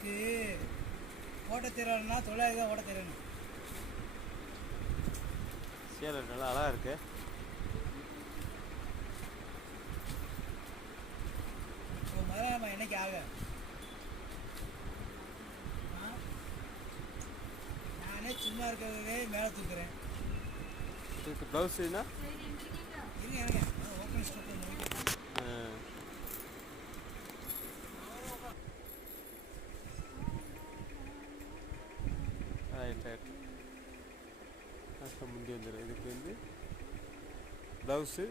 இதுக்கு ஓட்ட தெரியலன்னா தொழிலாளி தான் ஓட்ட தெரியணும். சேலை நல்லா அழகாக இருக்கு. முதல்ல நம்ம என்னைக்கு ஆக நானே சும்மா இருக்கிறதே மேலே தூக்குறேன். இதுக்கு ப்ளவுஸுன்னா இருங்க இருங்க ஓப்பன் ஸ்டாப் ரைட் ரைட். முந்தி வந்துடும். இதுக்கு வந்து ப்ளவுஸு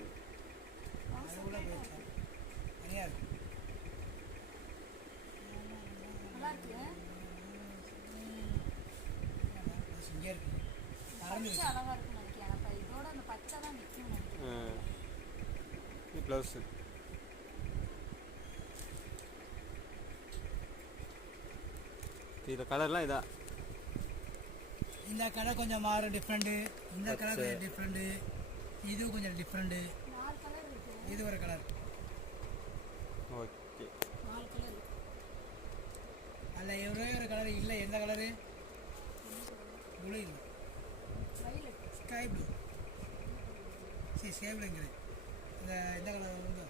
அதுக்குள்ளே போயிடுச்சு. தனியாக இருக்கு. இங்கே இருக்கு. இது ப்ளவுஸு. இதில் கலர்லாம் இதா. இந்த கலர் கொஞ்சம் மாறும் டிஃப்ரெண்ட்டு. இந்த கலர் கொஞ்சம் டிஃப்ரெண்ட்டு. இது கொஞ்சம் டிஃப்ரெண்ட்டு. இது ஒரு கலர். ஓகே. அதில் ஒரே ஒரு கலர் இல்லை. எந்த கலரு? ப்ளூ இல்லை, ஸ்கை ப்ளூ. சரி ஸ்கை ப்ளூங்கிறது இந்த கலர் வந்து